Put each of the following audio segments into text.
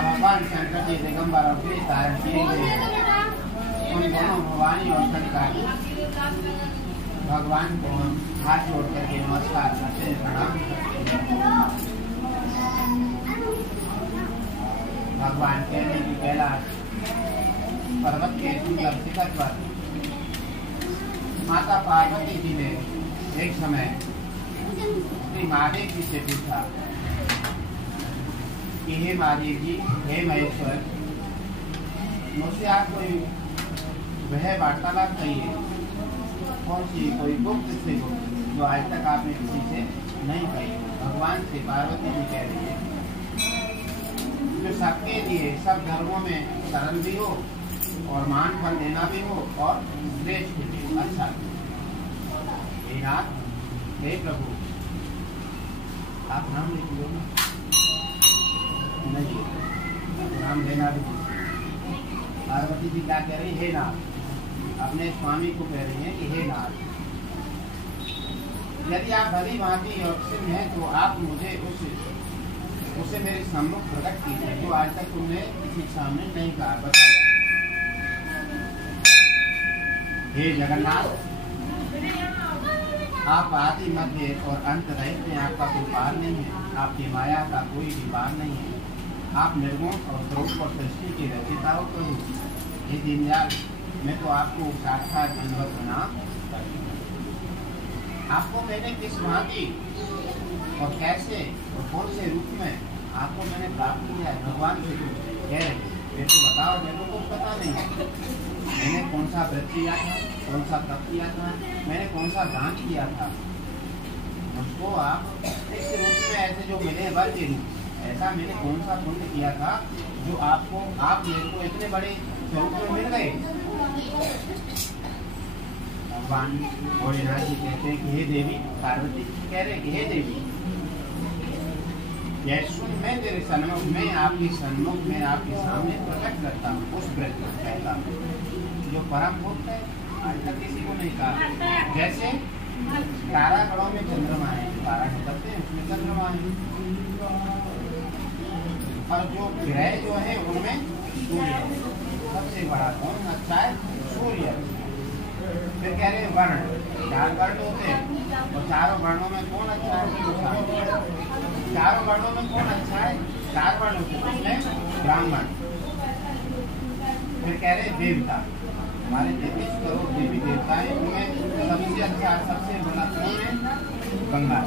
भगवान शंकर जी दिगंबर अवतार धारण किए गए उन दोनों भवानी और शंकर भगवान को हम हाथ जोड़ करके नमस्कार करते हैं, प्रणाम करते हैं। भगवान कहते हैं कि कैलाश पर्वत के सुंदर शिखर पर माता पार्वती जी ने एक समय श्री महादेव जी से पूछा कि हे महादेव जी, हे महेश्वर, मुझसे आप कोई वह वार्तालाप चाहिए, कौन सी कोई गुप्त से गुप्त जो आज तक आपने किसी से नहीं कही। भगवान से पार्वती जी कह रही है जो सबके लिए सब धर्मों में सरल भी हो और मान फल देना भी हो और श्रेष्ठ भी हो, अच्छा भी। हे नाथ, हे प्रभु, आप नाम लिख लो ना, नहीं नाम लेना भी। पार्वती जी क्या कह रही, हे नाथ, अपने स्वामी को कह रही है कि हे नाथ, यदि आप भली भांति अवश्य हैं तो आप मुझे उसे मेरे सम्मुख प्रकट कीजिए जो आज तक तुमने किसी सामने नहीं कहा, बताया। हे जगन्नाथ, आप आदि मध्य और अंत रहित में, आपका कोई पार नहीं है, आपकी माया का कोई भी पार नहीं है। आप निर्गुण और स्वरूप और सृष्टि के रचयिता हो प्रभु। हे दीनदयाल, मैं तो आपको साक्षात अनुभव प्रणाम करती हूँ। आपको मैंने किस भांति और कैसे और कौन से रूप में आपको मैंने प्राप्त किया है, भगवान से कह रहे मेरे को बताओ, मेरे को कुछ पता नहीं है। मैंने कौन सा व्रत किया था, कौन सा तप किया था, मैंने कौन सा दान किया था, मुझको आप इस रूप में ऐसे जो मिले वर के रूप, ऐसा मैंने कौन सा पुण्य किया था जो आप मेरे को इतने बड़े स्वरूप में मिल गए। भगवान भोलेनाथ जी कहते हैं कि हे देवी, पार्वती कह रहे कि हे देवी, सुन, मैं तेरे सन्मुख में आपके सन्मुख में आपके सामने प्रकट करता हूँ उस व्रत को कहता हूँ जो परम गुप्त है, आज तक किसी को नहीं कहा। जैसे तारागणों में चंद्रमा है, तारा निकलते हैं उसमें चंद्रमा है, और जो ग्रह जो है उनमें सूर्य है। सबसे बड़ा कौन अच्छा है? सूर्य। फिर कह रहे वर्ण, 4 वर्ण होते हैं और चारों वर्णों में कौन अच्छा है? चारों वर्णों में कौन अच्छा है? 4 वर्ण होते हैं उसमें ब्राह्मण। फिर कह रहे देवता, हमारे 33 करोड़ देवी देवता है, उनमें सबसे अच्छा सबसे बड़ा कौन है? गंगा।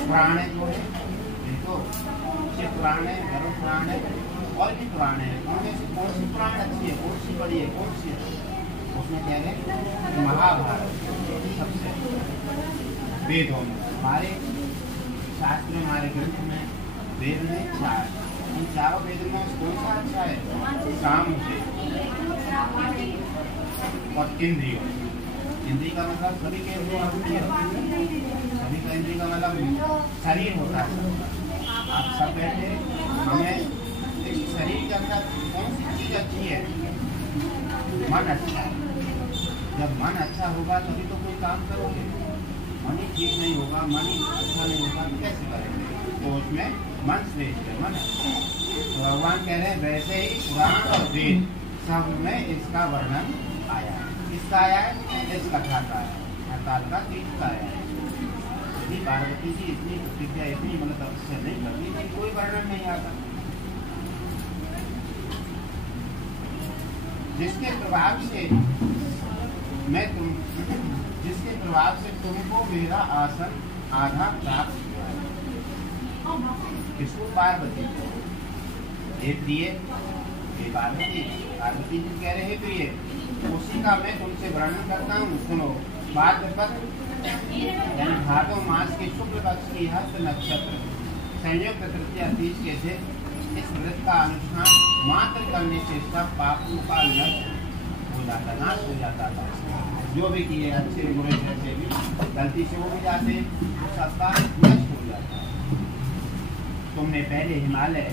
पुराण जो है देखो, शिव पुराण है, गरुड़ पुराण है और भी पुराण है, उनमें से कौन सी पुराण अच्छी है, कौन सी बड़ी है, कौन सी है? उसमें कह रहे महाभारत सबसे। वेदों में, हमारे शास्त्र में, हमारे ग्रंथ में वेद में 4, इन चारों वेदों में कौन सा अच्छा है? काम से और इंद्रियों। इंद्रिय का मतलब सभी के सभी का इंद्रिय का मतलब शरीर होता है। आप सब बैठे, हमें इस शरीर के अंदर कौन सी चीज अच्छी है? मन अच्छा है। जब मन अच्छा होगा तभी तो कोई काम करोगे। मन ही ठीक नहीं होगा, मन ही अच्छा नहीं होगा, कैसे करेंगे? तो उसमें मन श्रेष्ठ है, मन अच्छा। तो भगवान कह रहे हैं वैसे ही पुराण और वेद सब में इसका वर्णन आया है। किसका आया है? इस कथा का आया है, हड़ताल का तीर्थ का आया है। यदि पार्वती जी इतनी प्रतिज्ञा, इतनी मतलब तपस्या नहीं करती तो कोई वर्णन नहीं आता। जिसके प्रभाव से तुमको मेरा आसन आधा प्राप्त हुआ है। इसको पार्वती हे प्रिय, हे पार्वती। पार्वती जी कह रहे हैं प्रिय, उसी का मैं तुमसे वर्णन करता हूँ, सुनो। भाद्रपद यानी भादो मास के शुक्ल पक्ष की हस्त नक्षत्र संयुक्त तृतीया तीज के दिन इस व्रत का अनुष्ठान मात्र करने से सब पापों का नष्ट हो जाता, नाश हो जाता था। जो भी किए अच्छे बुरे जैसे भी गलती से हो भी जाते, सबका नष्ट हो जाता। तुमने पहले हिमालय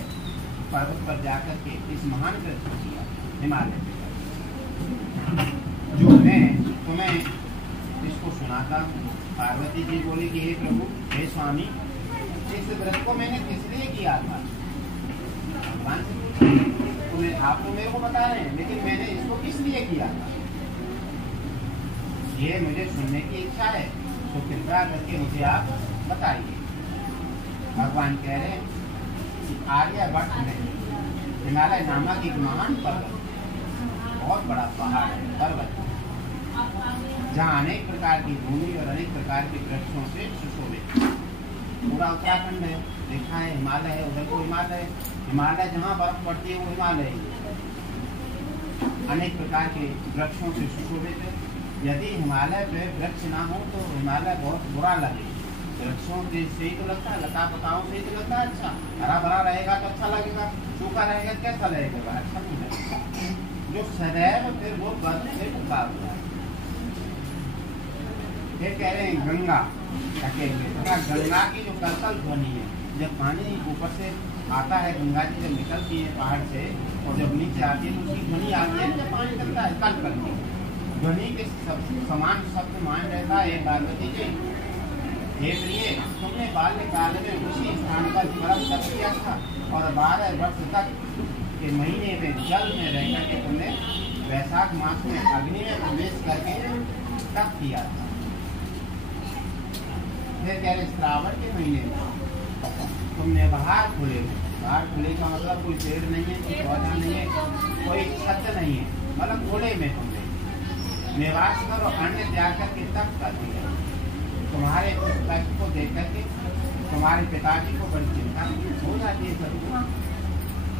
पर्वत पर जाकर के इस महान व्रत को किया। हिमालय जो मैं तुम्हें इसको सुनाता हूँ। पार्वती जी बोली कि हे प्रभु, हे स्वामी, इस व्रत को मैंने किस लिए किया था? भगवान से तुम्हें, आप तो मेरे को बता रहे हैं, लेकिन मैंने इसको किस लिए किया था, ये मुझे सुनने की इच्छा है, तो कृपया करके मुझे आप बताइए। भगवान कह रहे हैं कि आर्यभट्ट में हिमालय नामक एक महान पर्वत, बहुत बड़ा पहाड़ है, पर्वत, जहाँ अनेक प्रकार की भूमि और अनेक प्रकार के वृक्षों से सुशोभित। पूरा उत्तराखंड है, देखा है, हिमालय है, उधर को हिमालय, हिमालय जहाँ बर्फ पड़ती है वो हिमालय है। अनेक प्रकार के वृक्षों से सुशोभित है। यदि हिमालय पे वृक्ष ना हो तो हिमालय बहुत बुरा लगे। वृक्षों से ही तो लगता है, लता पताओं से ही तो लगता है अच्छा। हरा भरा रहेगा तो अच्छा लगेगा, सूखा रहेगा कैसा लगेगा, अच्छा नहीं लगेगा। जो सदैव फिर वो बर्फ से ढका हुआ है। ये कह रहे हैं गंगा ढके हुए, गंगा की जो करतल ध्वनि है, जब पानी ऊपर से आता है, गंगा जी जब निकलती है पहाड़ से और जब नीचे आती है तो उसकी ध्वनि आती है, जब पानी निकलता है कल करके ध्वनि के समान शब्द मान रहता है। पार्वती जी, हे प्रिय, तुमने बाल्यकाल में उसी स्थान का स्मरण तप किया था और 12 वर्ष तक के महीने में जल में रह करके तुमने वैशाख मास में अग्नि में प्रवेश करके तप किया था। फिर कह रहे श्रावण के महीने में तुमने बाहर खुले, बाहर खुले का मतलब कोई पेड़ नहीं है, कोई पौधा नहीं है, कोई छत नहीं है, मतलब खुले में तुमने निवास करो, अन्य त्याग करके तप कर दिया। तुम्हारे उस कष्ट को देख करके तुम्हारे पिताजी को बड़ी चिंता हो जाती है। सबको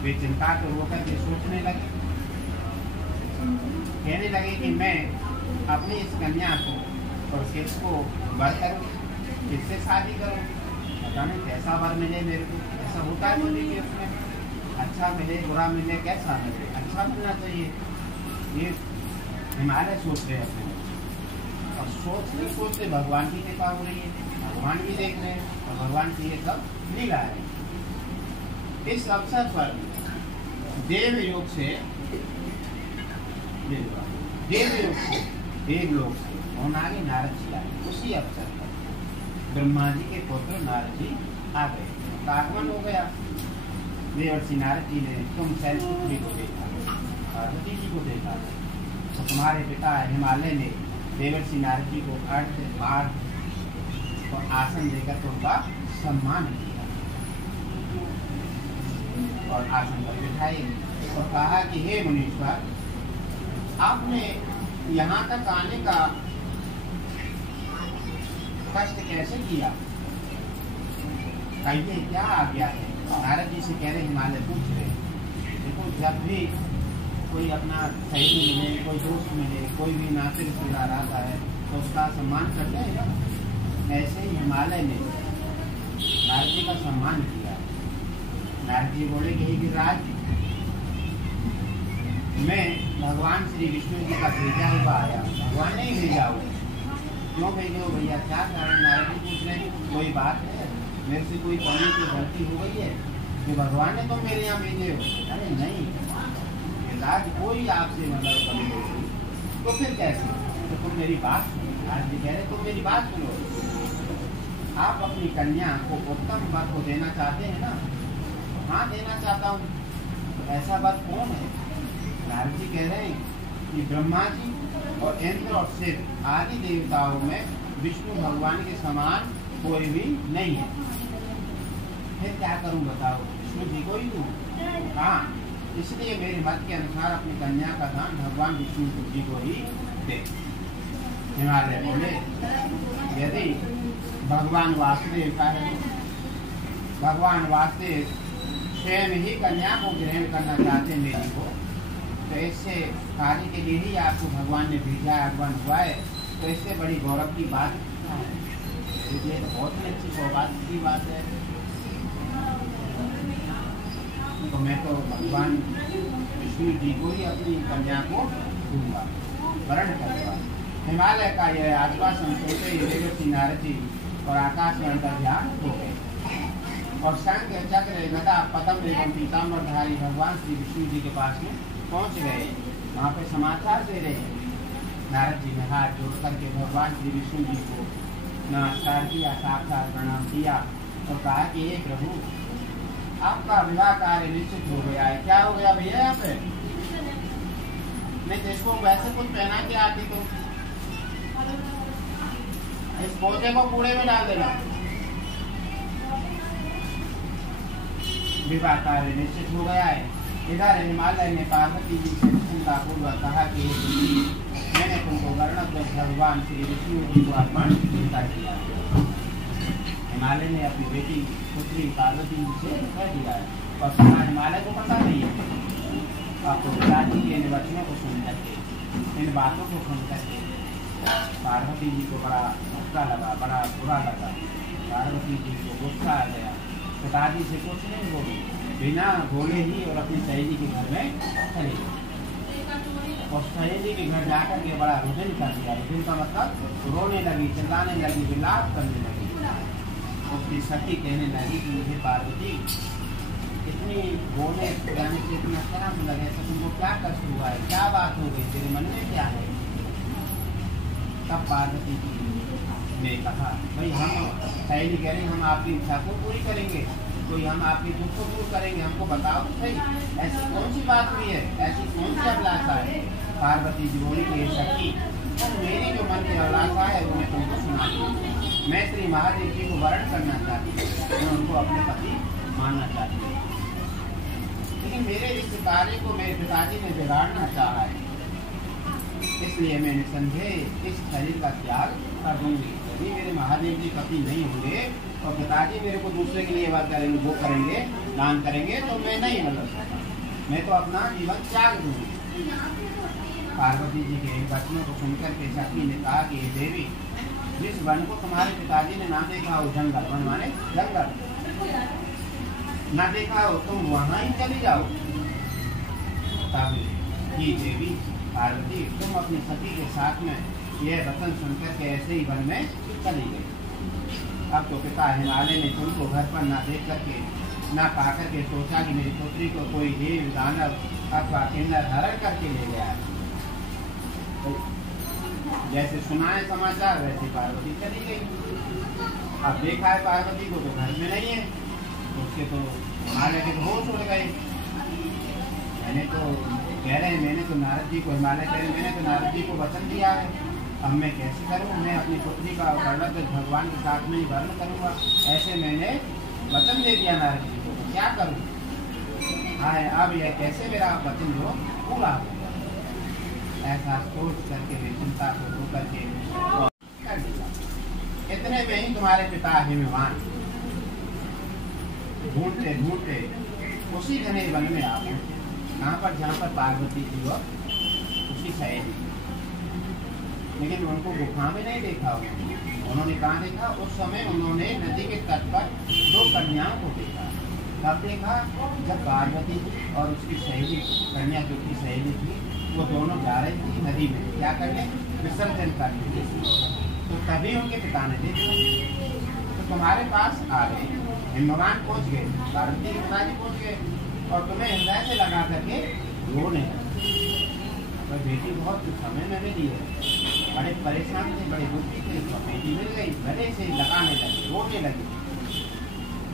वे चिंता को रोकर के सोचने लगे, कहने लगे कि मैं अपनी इस कन्या को और किसको वर करूं, किससे शादी करूं, पता नहीं कैसा वर मिले मेरे को। ऐसा होता है बोली कि उसमें अच्छा मिले बुरा मिले, कैसा मिले, अच्छा मिलना चाहिए। ये हिमालय सोच रहे अपने, और सोचते सोचते भगवान की कृपा हो रही है, भगवान भी देख रहे हैं और भगवान की ये सब लीला है। इस अवसर पर देवलोक से और आगे नारद जी आए। उसी अवसर पर ब्रह्मा जी के पुत्र नारद जी आ गए, आगमन हो गया। देवर्षि नारद जी ने तुम शैलपुत्री को देखा, पार्वती जी को देखा, तो तुम्हारे पिता हिमालय ने देवर्षि नारद जी को अर्घ और आसन देकर तो उनका सम्मान किया और आसन पर बिठाए और कहा कि हे मुनीश्वर, आपने यहाँ तक आने का कष्ट कैसे किया, कहिए क्या आज्ञा है। नारद जी से कह रहे, हिमालय पूछ रहे, देखो जब भी कोई अपना सहेली मिले, कोई दोस्त मिले, कोई भी नाते रिश्तेदार आता है तो उसका सम्मान करते हैं ना। ऐसे ही हिमालय ने नारद जी का सम्मान किया। नारद जी बोले कि गिरिराज, मैं भगवान श्री विष्णु जी का भेजा हुआ आया, भगवान ने ही भेजा हुआ। क्यों भेजे हो भैया, क्या कारण? नारद जी पूछ रहे हैं, कोई बात है, मेरे से कोई कमी की गलती हो गई है कि भगवान ने तुम मेरे यहाँ भेजे हो? अरे नहीं, आज कोई आपसे मतलब कमी होगी तो फिर कैसे, तो तुम मेरी बात सुनो। आज भी कह रहे तुम मेरी बात सुनो, आप अपनी कन्या को उत्तम वर को देना चाहते हैं ना? हाँ, देना चाहता हूँ। तो ऐसा वर कौन है? नारद जी कह रहे हैं कि ब्रह्मा जी और इंद्र और शिव आदि देवताओं में विष्णु भगवान के समान कोई भी नहीं है। फिर क्या करूं बताओ, विष्णु जी को ही दूं? हाँ, इसलिए मेरे मत के अनुसार अपनी कन्या का दान भगवान विष्णु जी को ही दे। हिमालय बोले, यदि भगवान वासुदेव का है, भगवान वासुदेव स्वयं ही कन्या को ग्रहण करना चाहते मेरी को, तो इससे कार्य के लिए ही आपको भगवान ने भेजा है, आगमन हुआ है। तो इससे बड़ी गौरव की बात है, ये तो बहुत ही अच्छी सौभाग्य की बात है। तो मैं तो भगवान विष्णु जी को ही अपनी कन्या को दूंगा, वरण करूंगा। हिमालय का यह आश्वासन सुनते ही देवर्षि नारद जी और आकाश में अंतर्ध्यान हो गए और शंख चक्र गदा पद्म एवं पीताम्बरधारी भगवान श्री विष्णु जी के पास में पहुंच गए। वहाँ पे समाचार दे रहे हैं। नारद जी ने हाथ जोड़ करके भगवान श्री विष्णु जी को नमस्कार किया, साक्षात प्रणाम किया और कहा कि हे प्रभु, आपका विवाह कार्य निश्चित हो गया है। क्या हो गया भैया यहाँ पे? नहीं तो इसको वैसे कुछ पहना के आती तो इस पोते को कूड़े में डाल देना। विवाह कार्य निश्चित हो गया है। इधर हिमालय ने पार्वती जी से चिंता पूर्वक कहा कि मैंने तुमको वर्णध्वज भगवान श्री विष्णु जी को अर्पण चिंता किया। हिमालय ने अपनी बेटी पुत्री पार्वती जी से कह दिया है और सुना हिमालय को पता नहीं है। आपको पिताजी के इन वचनों को सुन करके, इन बातों को सुन करके पार्वती जी को बड़ा धक्का लगा, बड़ा बुरा लगा। पार्वती जी को गुस्सा आ गया। पिताजी से कुछ नहीं बोली, बिना बोले ही और अपनी सहेली के घर में चली गई और सहेली के घर जाकर के बड़ा रुदन कर दिया। रुदन का मतलब रोने लगी, चिल्लाने लगी, विलाप करने लगी। उसकी सखी कहने लगी कि मुझे पार्वती इतनी बोले जाने से इतना शर्म लगे, तो तुमको क्या कष्ट हुआ है, क्या बात हो गई, तेरे मन में क्या है? तब पार्वती जी ने कहा, भाई हम सहेली कह रही हम आपकी इच्छा को पूरी करेंगे, कोई हम आपकी दुख को दूर करेंगे, हमको बताओ तो सही, ऐसी कौन सी बात हुई है, ऐसी कौन सी अभिलाषा है? पार्वती जी बोली कि सखी, मेरी जो मन की अभिलाषा है वो मैं तुमको सुना दी। मैं श्री महादेव जी को वरण करना चाहती हूँ, मैं उनको अपने पति मानना चाहती हूँ, लेकिन मेरे इस कार्य को मेरे पिताजी ने बिगाड़ना चाहा है, इसलिए मैं निसंदेह इस शरीर का त्याग कर दूंगी। यदि मेरे महादेव जी पति नहीं होंगे और पिताजी मेरे को दूसरे के लिए बात करेंगे, वो करेंगे, दान करेंगे, तो मैं नहीं बदल सकता, मैं तो अपना जीवन त्याग दूंगी। पार्वती जी के वचनों को सुनकर के सखी ने कहा कि देवी, जिस वन को तुम्हारे पिताजी ने ना देखा हो, जंगल, वन माने जंगल, ना देखा हो, तुम वहां ही चली जाओ। तब ही देवी पार्वती तुम अपनी सती के साथ में यह वचन सुनकर के ऐसे ही वन में चली गई। अब तो पिता हिमालय ने तुमको घर पर ना देख करके, ना पा करके सोचा कि मेरी पुत्री को कोई देव, दानव अथवा किन्नर हरण करके ले गया है। तो जैसे सुनाए समाचार वैसे पार्वती चली गई। अब देखा है पार्वती को तो घर में नहीं है, तो उसके तो हिमालय के तो होश उड़ गए। मैंने तो कह रहे हैं, मैंने तो नारद जी को, हिमालय कह रहे मैंने तो नारद जी को वचन दिया है, अब मैं कैसे करूं? मैं अपनी पुत्री का वर्णध्वज भगवान के साथ में ही वर्ण करूंगा, ऐसे मैंने वचन दे दिया नारद जी को, क्या करूं? हाँ, अब यह कैसे मेरा वचन जो पूरा होगा? ऐसा सोच करके मैं चिंता को रो करके कर दिया। इतने में ही तुम्हारे पिता हिमवान ढूंढते ढूंढते उसी घने वन में आ गए, कहाँ पर? जहाँ पर पार्वती जी और उसकी सहेली, लेकिन उनको गुफा में नहीं देखा। उन्होंने कहाँ देखा? उस समय उन्होंने नदी के तट पर दो कन्याओं को देखा। कब देखा? जब पार्वती जी और उसकी सहेली, कन्या जो की सहेली थी, वो दोनों जा रही थी नदी में, क्या करने? विसर्जन करने। तो तभी उनके पिता ने देखा, तो तुम्हारे पास आ गए, हिमवान पहुंच गए, पार्वती के पिताजी पहुंच गए और तुम्हें हृदय से लगा करके रोने लगे। बेटी बहुत समय में मिली है, बड़े परेशान थे, बड़े दुखी थे, तो बेटी मिल गई, भले से लगाने लगे, रोने लगे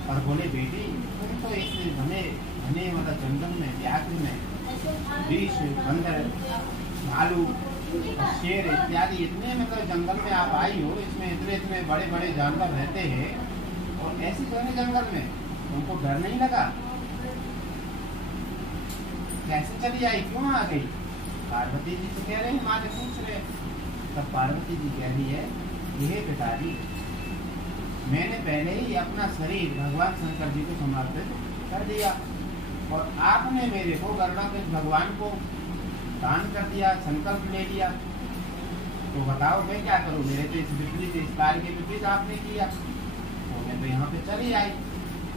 और बोले, बेटी तुम तो इस घने घने मतलब जंगल में, व्याघ्र में, विष, बंदर, भालू, शेर इत्यादि इतने मतलब जंगल में आप आई हो, इसमें इतने इतने बड़े बड़े जानवर रहते हैं और ऐसे घने जंगल में तुमको डर नहीं लगा? कैसे चली आई, क्यों आ गई? पार्वती जी तो कह रहे हैं, हमारे पूछ रहे। तब पार्वती जी कह रही है, ये पिताजी, मैंने पहले ही अपना शरीर भगवान शंकर जी को समर्पित कर दिया, और आपने मेरे को गरुड़ाध्वज भगवान को दान कर दिया, संकल्प ले लिया, तो बताओ मैं क्या करूं? मेरे तो इस विपरीत, इस कार्य के विपरीत आपने किया, तो मैं तो यहाँ पे चली आई,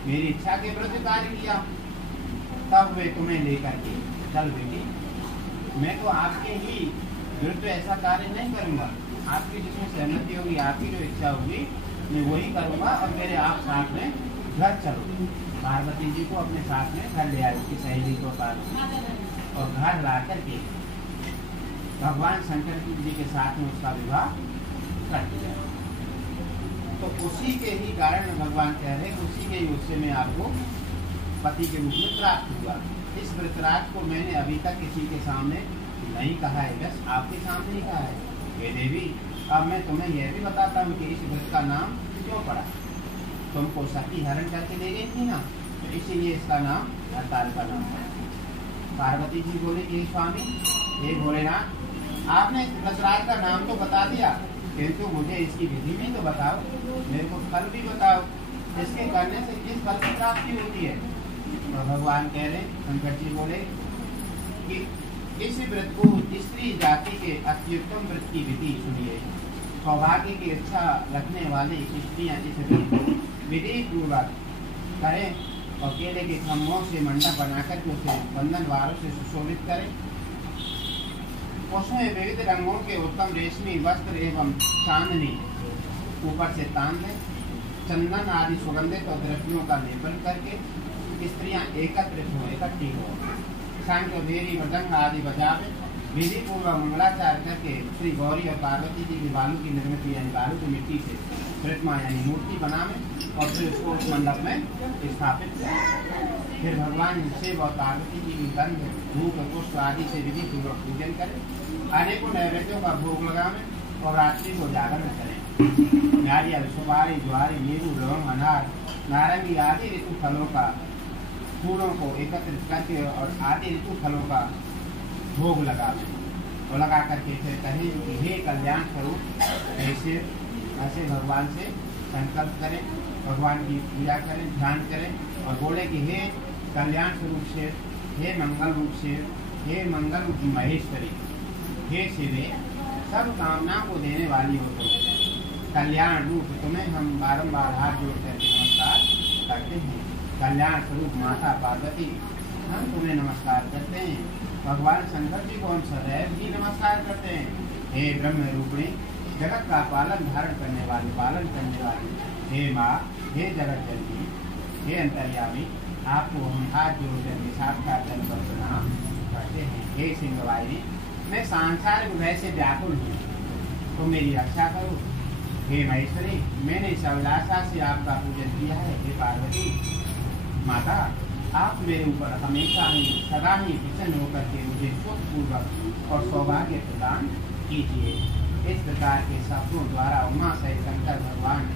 मेरी इच्छा के विरुद्ध कार्य किया। तब वे तुम्हें लेकर के चल बेटी, मैं तो आपके ही विरुद्ध ऐसा कार्य नहीं करूंगा, आपकी जिसमें सहमति होगी, आपकी जो इच्छा होगी मैं वही करूंगा, और मेरे आप साथ में घर चलो। पार्वती जी को अपने साथ में घर ले आए, उसकी सहेली को पार्वती, और घर ला करके भगवान शंकर जी के साथ में उसका विवाह कर दिया। तो उसी के ही कारण भगवान कह रहे हैं, उसी के युग से मैं आपको पति के रूप में प्राप्त हुआ। इस व्रतराज को मैंने अभी तक किसी के सामने नहीं कहा है, बस आपके सामने ही कहा है। हे देवी, अब मैं तुम्हें यह भी बताता हूँ कि इस व्रत का नाम क्यों पड़ा। तुमको सती हरण करके ले गई थी ना, तो इसीलिए इसका नाम हड़ताल का नाम है। पार्वती जी बोले कि स्वामी, हे भोलेनाथ, आपने व्रतराज का नाम तो बता दिया, किंतु मुझे इसकी विधि भी तो बताओ, मेरे को फल भी बताओ, इसके करने से किस फल की प्राप्ति होती है। तो भगवान कह रहे, शंकर जी बोले कि इस व्रत को स्त्री जाति के अत्युत्तम व्रत की विधि सुनिए। सौभाग्य की इच्छा रखने वाली स्त्रियां इस विधि पूर्वक करें, और केले के खम्भों से मंडप बनाकर के उसे बंधन वारों से सुशोभित करें, उसमें विविध रंगों के उत्तम रेशमी वस्त्र एवं चांदनी ऊपर से तान दें, चंदन आदि सुगंधित और द्रव्यों का लेपन करके स्त्रियां इकट्ठी हो, शंख भेरी मृदंग आदि बजावे, विधि पूर्वक मंगलाचार करके श्री गौरी और पार्वती जी की बालू की निर्मित यानी बालू की मिट्टी से प्रतिमा यानी मूर्ति बनावे, और फिर उसको उस मंडप में स्थापित करें। फिर भगवान शिव और पार्वती जी की गंध धूप पुष्प आदि से विधि पूर्वक पूजन करें, अनेकों नैवेद्यों का भोग लगावे और रात्रि को जागरण करें। नारियल, सुपारी, ज्वारी, नींबू, लौंग, अनार, नारंगी आदि ऋतु फलों का फूलों को एकत्रित करके और आदि ऋतु फलों का भोग लगावे, और लगा करके फिर कहें कि हे कल्याण स्वरूप, ऐसे भगवान से संकल्प करें, भगवान की पूजा करें, ध्यान करें, और बोले कि हे कल्याण स्वरूप से, हे मंगल रूप से, हे मंगल रूप महेश्वरी, हे शिवे, सब कामना को देने वाली हो तुम, कल्याण रूप तुम्हें हम बारंबार हाथ जोड़ करके नमस्कार करते हैं। कल्याण स्वरूप माता पार्वती, हम तुम्हें नमस्कार करते हैं। भगवान शंकर जी को हम सदैव ही नमस्कार करते हैं। हे ब्रह्म रूपिणी, जगत का पालन धारण करने वाली, पालन करने वाली, हे माँ, हे जगत जननी, हे अंतर्यामी, आपको हम हाथ जोड़ करके साक्षात दंडवत प्रणाम करते हैं। हे सिंहवाहिनी, मैं सांसारिक भय से व्याकुल हूँ, तो मेरी रक्षा करो। हे महेश्वरी, मैंने इस अभिलाषा से आपका पूजन किया है। हे पार्वती माता, आप मेरे ऊपर हमेशा ही सदा ही प्रसन्न होकर के मुझे सुखपूर्वक और सौभाग्य प्रदान कीजिए। इस प्रकार के शब्दों द्वारा उमा सहित शंकर भगवान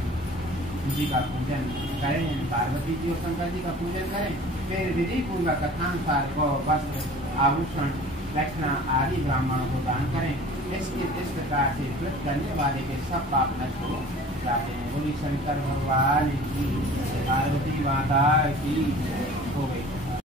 जी का पूजन करें, पार्वती जी और शंकर जी का पूजन करें। फिर विधि पूर्वक कथानुसार गौ, वस्त्र, आभूषण, दक्षिणा आदि ब्राह्मणों को दान करें। इस प्रकार से व्रत करने वाले के सब पाप नष्ट हो जाते हैं। बोली शंकर भगवान की, पार्वती माता की हो गई।